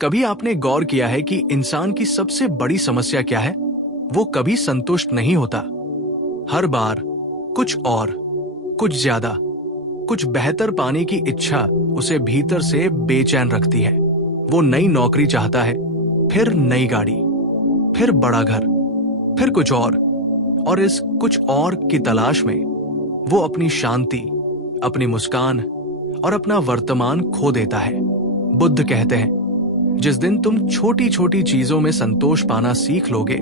कभी आपने गौर किया है कि इंसान की सबसे बड़ी समस्या क्या है? वो कभी संतुष्ट नहीं होता। हर बार कुछ और, कुछ ज्यादा, कुछ बेहतर पाने की इच्छा उसे भीतर से बेचैन रखती है। वो नई नौकरी चाहता है, फिर नई गाड़ी, फिर बड़ा घर, फिर कुछ और इस कुछ और की तलाश में वो अपनी शांति, अपनी मुस्कान और अपना वर्तमान खो देता है। बुद्ध कहते हैं, जिस दिन तुम छोटी छोटी चीजों में संतोष पाना सीख लोगे,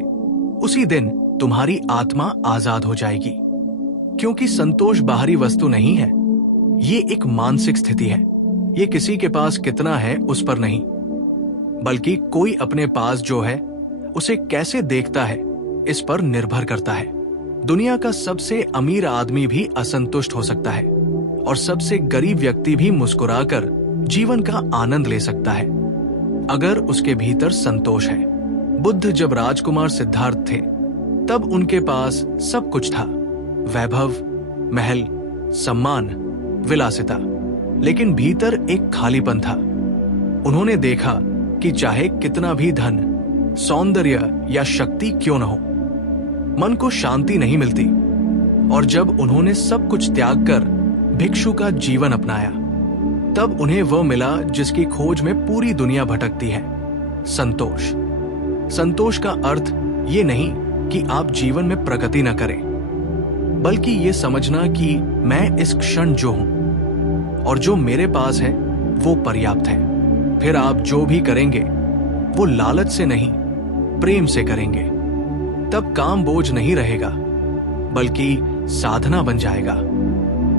उसी दिन तुम्हारी आत्मा आजाद हो जाएगी। क्योंकि संतोष बाहरी वस्तु नहीं है, ये एक मानसिक स्थिति है। ये किसी के पास कितना है उस पर नहीं, बल्कि कोई अपने पास जो है उसे कैसे देखता है इस पर निर्भर करता है। दुनिया का सबसे अमीर आदमी भी असंतुष्ट हो सकता है और सबसे गरीब व्यक्ति भी मुस्कुराकर जीवन का आनंद ले सकता है, अगर उसके भीतर संतोष है। बुद्ध जब राजकुमार सिद्धार्थ थे, तब उनके पास सब कुछ था, वैभव, महल, सम्मान, विलासिता, लेकिन भीतर एक खालीपन था। उन्होंने देखा कि चाहे कितना भी धन, सौंदर्य या शक्ति क्यों न हो, मन को शांति नहीं मिलती। और जब उन्होंने सब कुछ त्याग कर भिक्षु का जीवन अपनाया, तब उन्हें वह मिला जिसकी खोज में पूरी दुनिया भटकती है, संतोष। संतोष का अर्थ ये नहीं कि आप जीवन में प्रगति न करें, बल्कि ये समझना कि मैं इस क्षण जो हूं और जो मेरे पास है वो पर्याप्त है। फिर आप जो भी करेंगे वो लालच से नहीं, प्रेम से करेंगे। तब काम बोझ नहीं रहेगा, बल्कि साधना बन जाएगा।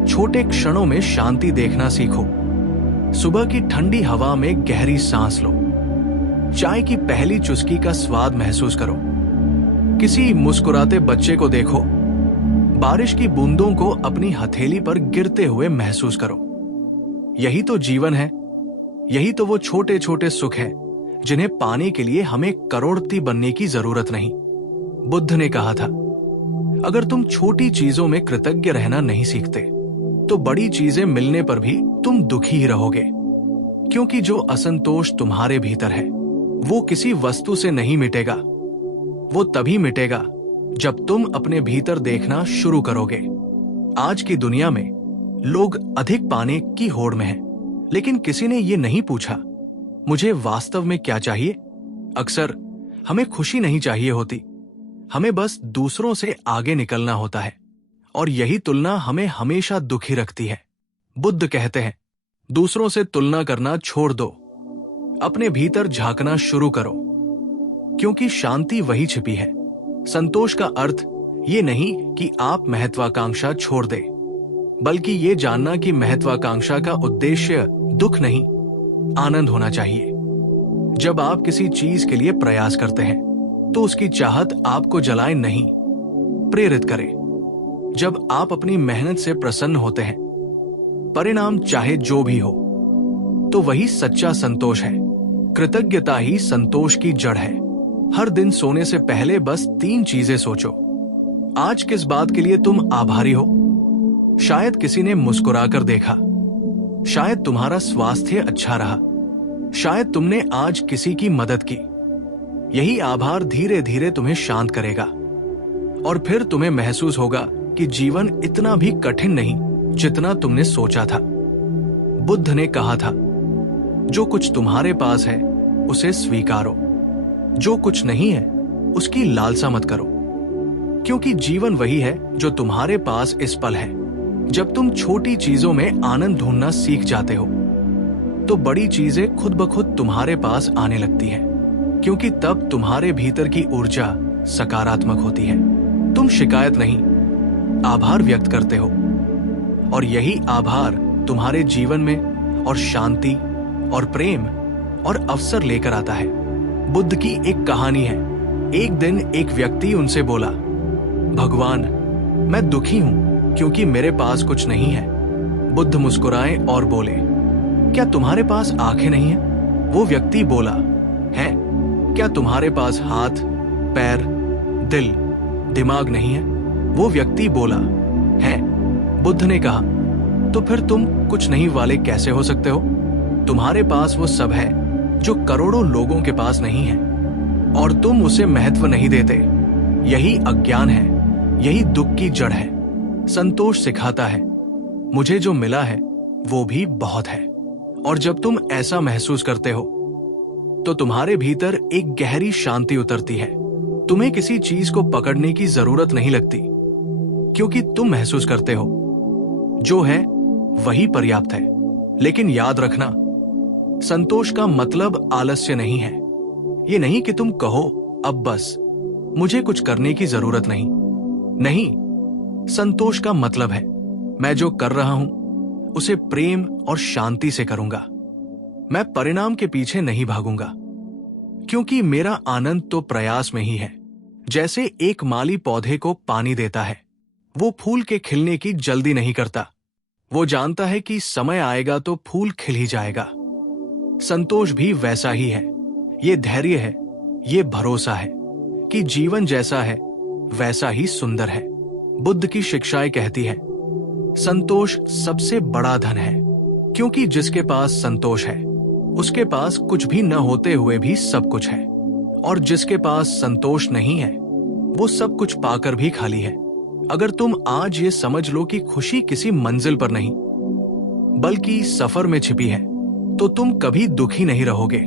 छोटे क्षणों में शांति देखना सीखो। सुबह की ठंडी हवा में गहरी सांस लो, चाय की पहली चुस्की का स्वाद महसूस करो, किसी मुस्कुराते बच्चे को देखो, बारिश की बूंदों को अपनी हथेली पर गिरते हुए महसूस करो। यही तो जीवन है, यही तो वो छोटे छोटे सुख हैं जिन्हें पाने के लिए हमें करोड़पति बनने की जरूरत नहीं। बुद्ध ने कहा था, अगर तुम छोटी चीजों में कृतज्ञ रहना नहीं सीखते, तो बड़ी चीजें मिलने पर भी तुम दुखी ही रहोगे। क्योंकि जो असंतोष तुम्हारे भीतर है, वो किसी वस्तु से नहीं मिटेगा। वो तभी मिटेगा जब तुम अपने भीतर देखना शुरू करोगे। आज की दुनिया में लोग अधिक पाने की होड़ में हैं, लेकिन किसी ने ये नहीं पूछा, मुझे वास्तव में क्या चाहिए? अक्सर हमें खुशी नहीं चाहिए होती, हमें बस दूसरों से आगे निकलना होता है, और यही तुलना हमें हमेशा दुखी रखती है। बुद्ध कहते हैं, दूसरों से तुलना करना छोड़ दो, अपने भीतर झांकना शुरू करो, क्योंकि शांति वही छिपी है। संतोष का अर्थ ये नहीं कि आप महत्वाकांक्षा छोड़ दें, बल्कि ये जानना कि महत्वाकांक्षा का उद्देश्य दुख नहीं, आनंद होना चाहिए। जब आप किसी चीज के लिए प्रयास करते हैं, तो उसकी चाहत आपको जलाए नहीं, प्रेरित करे। जब आप अपनी मेहनत से प्रसन्न होते हैं, परिणाम चाहे जो भी हो, तो वही सच्चा संतोष है। कृतज्ञता ही संतोष की जड़ है। हर दिन सोने से पहले बस 3 चीजें सोचो। आज किस बात के लिए तुम आभारी हो? शायद किसी ने मुस्कुराकर देखा, शायद तुम्हारा स्वास्थ्य अच्छा रहा, शायद तुमने आज किसी की मदद की। यही आभार धीरे धीरे तुम्हें शांत करेगा, और फिर तुम्हें महसूस होगा कि जीवन इतना भी कठिन नहीं जितना तुमने सोचा था। बुद्ध ने कहा था, जो कुछ तुम्हारे पास है उसे स्वीकारो, जो कुछ नहीं है उसकी लालसा मत करो, क्योंकि जीवन वही है जो तुम्हारे पास इस पल है। जब तुम छोटी चीजों में आनंद ढूंढना सीख जाते हो, तो बड़ी चीजें खुद ब खुद तुम्हारे पास आने लगती हैं, क्योंकि तब तुम्हारे भीतर की ऊर्जा सकारात्मक होती है। तुम शिकायत नहीं, आभार व्यक्त करते हो, और यही आभार तुम्हारे जीवन में और शांति और प्रेम और अवसर लेकर आता है। बुद्ध की एक कहानी है। एक दिन एक व्यक्ति उनसे बोला, भगवान, मैं दुखी हूं क्योंकि मेरे पास कुछ नहीं है। बुद्ध मुस्कुराए और बोले, क्या तुम्हारे पास आंखें नहीं हैं? वो व्यक्ति बोला, है। क्या तुम्हारे पास हाथ, पैर, दिल, दिमाग नहीं है? वो व्यक्ति बोला, है। बुद्ध ने कहा, तो फिर तुम कुछ नहीं वाले कैसे हो सकते हो? तुम्हारे पास वो सब है, जो करोड़ों लोगों के पास नहीं है, और तुम उसे महत्व नहीं देते। यही अज्ञान है, यही दुख की जड़ है। संतोष सिखाता है, मुझे जो मिला है वो भी बहुत है। और जब तुम ऐसा महसूस करते हो तो तुम्हारे भीतर एक गहरी शांति उतरती है। तुम्हें किसी चीज को पकड़ने की जरूरत नहीं लगती, क्योंकि तुम महसूस करते हो जो है वही पर्याप्त है। लेकिन याद रखना, संतोष का मतलब आलस्य नहीं है। ये नहीं कि तुम कहो अब बस, मुझे कुछ करने की जरूरत नहीं। नहीं, संतोष का मतलब है मैं जो कर रहा हूं उसे प्रेम और शांति से करूंगा। मैं परिणाम के पीछे नहीं भागूंगा, क्योंकि मेरा आनंद तो प्रयास में ही है। जैसे एक माली पौधे को पानी देता है, वो फूल के खिलने की जल्दी नहीं करता। वो जानता है कि समय आएगा तो फूल खिल ही जाएगा। संतोष भी वैसा ही है। ये धैर्य है, ये भरोसा है कि जीवन जैसा है वैसा ही सुंदर है। बुद्ध की शिक्षाएं कहती है, संतोष सबसे बड़ा धन है, क्योंकि जिसके पास संतोष है उसके पास कुछ भी न होते हुए भी सब कुछ है, और जिसके पास संतोष नहीं है वो सब कुछ पाकर भी खाली है। अगर तुम आज ये समझ लो कि खुशी किसी मंजिल पर नहीं बल्कि सफर में छिपी है, तो तुम कभी दुखी नहीं रहोगे।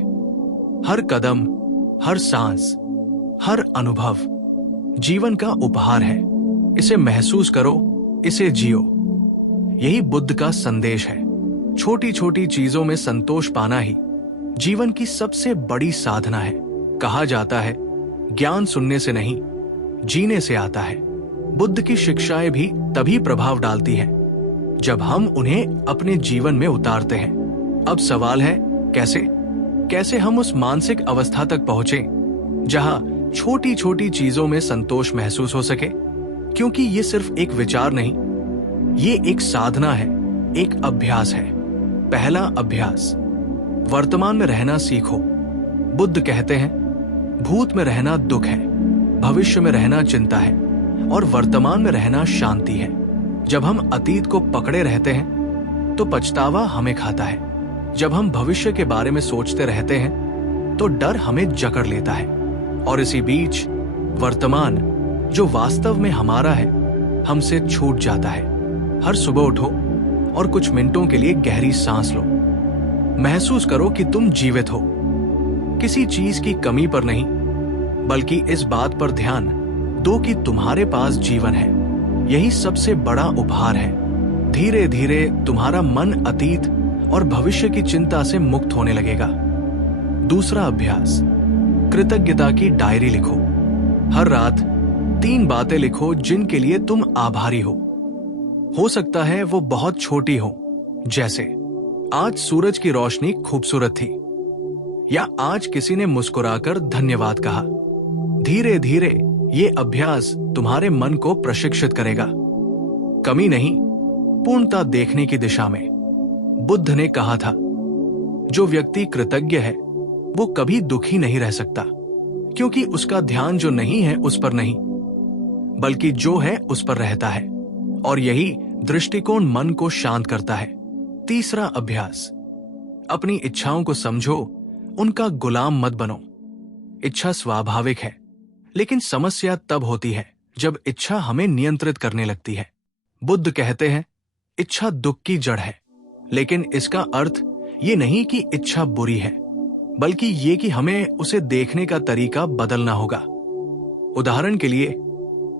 हर कदम, हर सांस, हर अनुभव जीवन का उपहार है। इसे महसूस करो, इसे जियो। यही बुद्ध का संदेश है। छोटी छोटी चीजों में संतोष पाना ही जीवन की सबसे बड़ी साधना है। कहा जाता है, ज्ञान सुनने से नहीं, जीने से आता है। बुद्ध की शिक्षाएं भी तभी प्रभाव डालती हैं जब हम उन्हें अपने जीवन में उतारते हैं। अब सवाल है, कैसे हम उस मानसिक अवस्था तक पहुंचे जहां छोटी छोटी चीजों में संतोष महसूस हो सके? क्योंकि ये सिर्फ एक विचार नहीं, ये एक साधना है, एक अभ्यास है। पहला अभ्यास, वर्तमान में रहना सीखो। बुद्ध कहते हैं, भूत में रहना दुख है, भविष्य में रहना चिंता है, और वर्तमान में रहना शांति है। जब हम अतीत को पकड़े रहते हैं तो पछतावा हमें खाता है। जब हम भविष्य के बारे में सोचते रहते हैं तो डर हमें जकड़ लेता है। और इसी बीच वर्तमान, जो वास्तव में हमारा है, हमसे छूट जाता है। हर सुबह उठो और कुछ मिनटों के लिए गहरी सांस लो। महसूस करो कि तुम जीवित हो, किसी चीज की कमी पर नहीं, बल्कि इस बात पर ध्यान दो कि तुम्हारे पास जीवन है। यही सबसे बड़ा उपहार है। धीरे धीरे तुम्हारा मन अतीत और भविष्य की चिंता से मुक्त होने लगेगा। दूसरा अभ्यास, कृतज्ञता की डायरी लिखो। हर रात 3 बातें लिखो जिनके लिए तुम आभारी हो सकता है वो बहुत छोटी हो, जैसे आज सूरज की रोशनी खूबसूरत थी, या आज किसी ने मुस्कुराकर धन्यवाद कहा। धीरे धीरे ये अभ्यास तुम्हारे मन को प्रशिक्षित करेगा, कमी नहीं, पूर्णता देखने की दिशा में। बुद्ध ने कहा था, जो व्यक्ति कृतज्ञ है वो कभी दुखी नहीं रह सकता, क्योंकि उसका ध्यान जो नहीं है उस पर नहीं, बल्कि जो है उस पर रहता है। और यही दृष्टिकोण मन को शांत करता है। तीसरा अभ्यास, अपनी इच्छाओं को समझो, उनका गुलाम मत बनो। इच्छा स्वाभाविक है, लेकिन समस्या तब होती है जब इच्छा हमें नियंत्रित करने लगती है। बुद्ध कहते हैं, इच्छा दुख की जड़ है, लेकिन इसका अर्थ ये नहीं कि इच्छा बुरी है, बल्कि ये कि हमें उसे देखने का तरीका बदलना होगा। उदाहरण के लिए,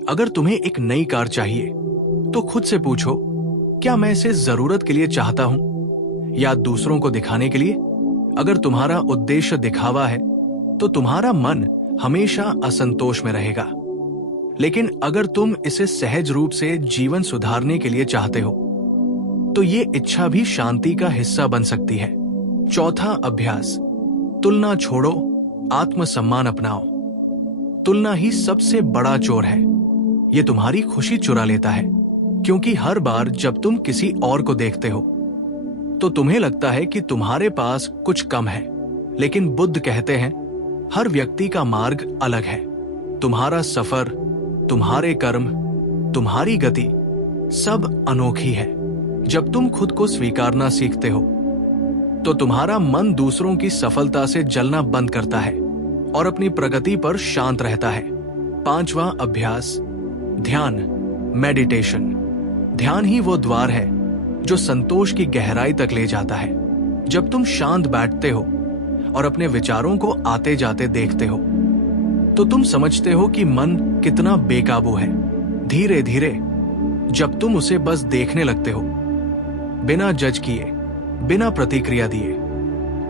अगर तुम्हें एक नई कार चाहिए तो खुद से पूछो, क्या मैं इसे जरूरत के लिए चाहता हूं या दूसरों को दिखाने के लिए? अगर तुम्हारा उद्देश्य दिखावा है तो तुम्हारा मन हमेशा असंतोष में रहेगा। लेकिन अगर तुम इसे सहज रूप से जीवन सुधारने के लिए चाहते हो तो ये इच्छा भी शांति का हिस्सा बन सकती है। चौथा अभ्यास, तुलना छोड़ो, आत्मसम्मान अपनाओ। तुलना ही सबसे बड़ा चोर है। ये तुम्हारी खुशी चुरा लेता है, क्योंकि हर बार जब तुम किसी और को देखते हो तो तुम्हें लगता है कि तुम्हारे पास कुछ कम है। लेकिन बुद्ध कहते हैं, हर व्यक्ति का मार्ग अलग है। तुम्हारा सफर, तुम्हारे कर्म, तुम्हारी गति सब अनोखी है। जब तुम खुद को स्वीकारना सीखते हो तो तुम्हारा मन दूसरों की सफलता से जलना बंद करता है और अपनी प्रगति पर शांत रहता है। पांचवा अभ्यास, ध्यान, मेडिटेशन। ध्यान ही वो द्वार है जो संतोष की गहराई तक ले जाता है। जब तुम शांत बैठते हो और अपने विचारों को आते जाते देखते हो, तो तुम समझते हो कि मन कितना बेकाबू है। धीरे धीरे जब तुम उसे बस देखने लगते हो, बिना जज किए, बिना प्रतिक्रिया दिए,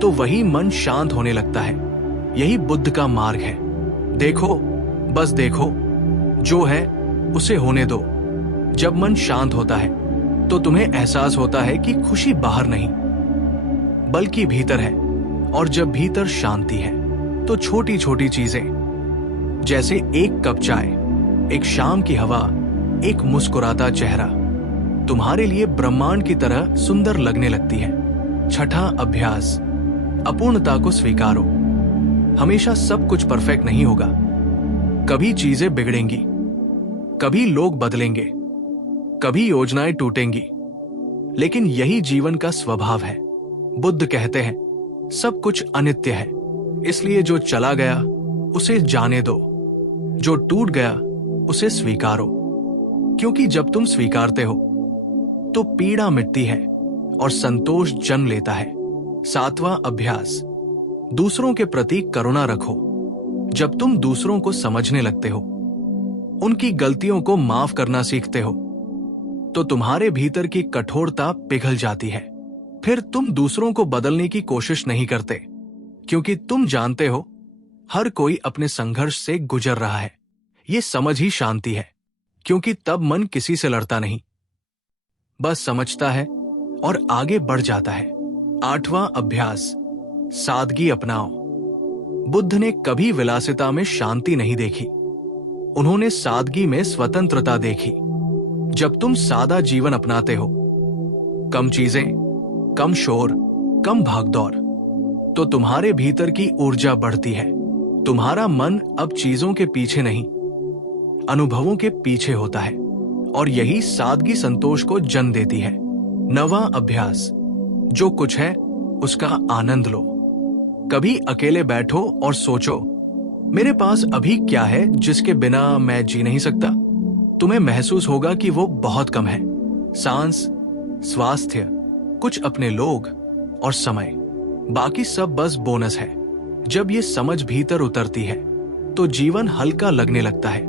तो वही मन शांत होने लगता है। यही बुद्ध का मार्ग है। देखो, बस देखो, जो है उसे होने दो। जब मन शांत होता है तो तुम्हें एहसास होता है कि खुशी बाहर नहीं बल्कि भीतर है। और जब भीतर शांति है तो छोटी छोटी चीजें, जैसे एक कप चाय, एक शाम की हवा, एक मुस्कुराता चेहरा, तुम्हारे लिए ब्रह्मांड की तरह सुंदर लगने लगती है। छठा अभ्यास, अपूर्णता को स्वीकारो। हमेशा सब कुछ परफेक्ट नहीं होगा। कभी चीजें बिगड़ेंगी, कभी लोग बदलेंगे, कभी योजनाएं टूटेंगी, लेकिन यही जीवन का स्वभाव है। बुद्ध कहते हैं, सब कुछ अनित्य है, इसलिए जो चला गया उसे जाने दो, जो टूट गया उसे स्वीकारो। क्योंकि जब तुम स्वीकारते हो तो पीड़ा मिटती है और संतोष जन्म लेता है। सातवां अभ्यास, दूसरों के प्रति करुणा रखो। जब तुम दूसरों को समझने लगते हो, उनकी गलतियों को माफ करना सीखते हो, तो तुम्हारे भीतर की कठोरता पिघल जाती है। फिर तुम दूसरों को बदलने की कोशिश नहीं करते, क्योंकि तुम जानते हो हर कोई अपने संघर्ष से गुजर रहा है। ये समझ ही शांति है, क्योंकि तब मन किसी से लड़ता नहीं, बस समझता है और आगे बढ़ जाता है। आठवां अभ्यास, सादगी अपनाओ। बुद्ध ने कभी विलासिता में शांति नहीं देखी, उन्होंने सादगी में स्वतंत्रता देखी। जब तुम सादा जीवन अपनाते हो, कम चीजें, कम शोर, कम भागदौड़, तो तुम्हारे भीतर की ऊर्जा बढ़ती है। तुम्हारा मन अब चीजों के पीछे नहीं, अनुभवों के पीछे होता है, और यही सादगी संतोष को जन्म देती है। नवां अभ्यास, जो कुछ है उसका आनंद लो। कभी अकेले बैठो और सोचो, मेरे पास अभी क्या है जिसके बिना मैं जी नहीं सकता। तुम्हें महसूस होगा कि वो बहुत कम है। सांस, स्वास्थ्य, कुछ अपने लोग और समय, बाकी सब बस बोनस है। जब ये समझ भीतर उतरती है तो जीवन हल्का लगने लगता है।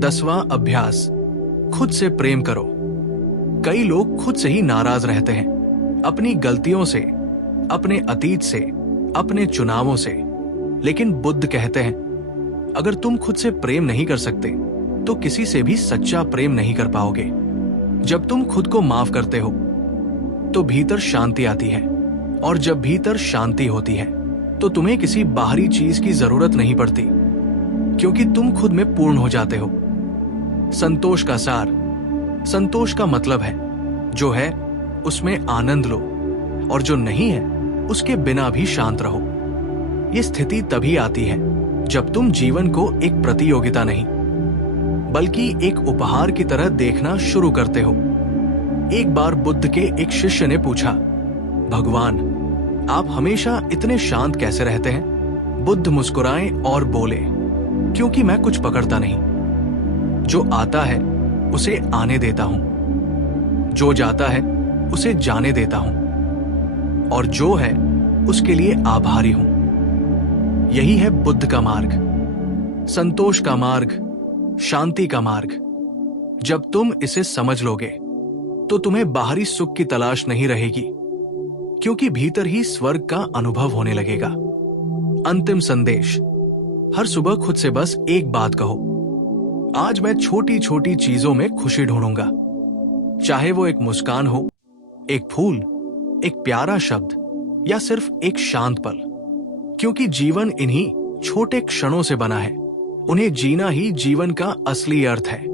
10वां अभ्यास, खुद से प्रेम करो। कई लोग खुद से ही नाराज रहते हैं, अपनी गलतियों से, अपने अतीत से, अपने चुनावों से। लेकिन बुद्ध कहते हैं, अगर तुम खुद से प्रेम नहीं कर सकते तो किसी से भी सच्चा प्रेम नहीं कर पाओगे। जब तुम खुद को माफ करते हो तो भीतर शांति आती है, और जब भीतर शांति होती है तो तुम्हें किसी बाहरी चीज की जरूरत नहीं पड़ती, क्योंकि तुम खुद में पूर्ण हो जाते हो। संतोष का सार, संतोष का मतलब है, जो है उसमें आनंद लो, और जो नहीं है उसके बिना भी शांत रहो। ये स्थिति तभी आती है जब तुम जीवन को एक प्रतियोगिता नहीं बल्कि एक उपहार की तरह देखना शुरू करते हो। एक बार बुद्ध के एक शिष्य ने पूछा, भगवान, आप हमेशा इतने शांत कैसे रहते हैं? बुद्ध मुस्कुराए और बोले, क्योंकि मैं कुछ पकड़ता नहीं। जो आता है उसे आने देता हूं, जो जाता है उसे जाने देता हूं, और जो है उसके लिए आभारी हूं। यही है बुद्ध का मार्ग, संतोष का मार्ग, शांति का मार्ग। जब तुम इसे समझ लोगे तो तुम्हें बाहरी सुख की तलाश नहीं रहेगी, क्योंकि भीतर ही स्वर्ग का अनुभव होने लगेगा। अंतिम संदेश, हर सुबह खुद से बस एक बात कहो, आज मैं छोटी छोटी चीजों में खुशी ढूंढूंगा। चाहे वो एक मुस्कान हो, एक फूल, एक प्यारा शब्द, या सिर्फ एक शांत पल, क्योंकि जीवन इन्हीं छोटे क्षणों से बना है। उन्हें जीना ही जीवन का असली अर्थ है।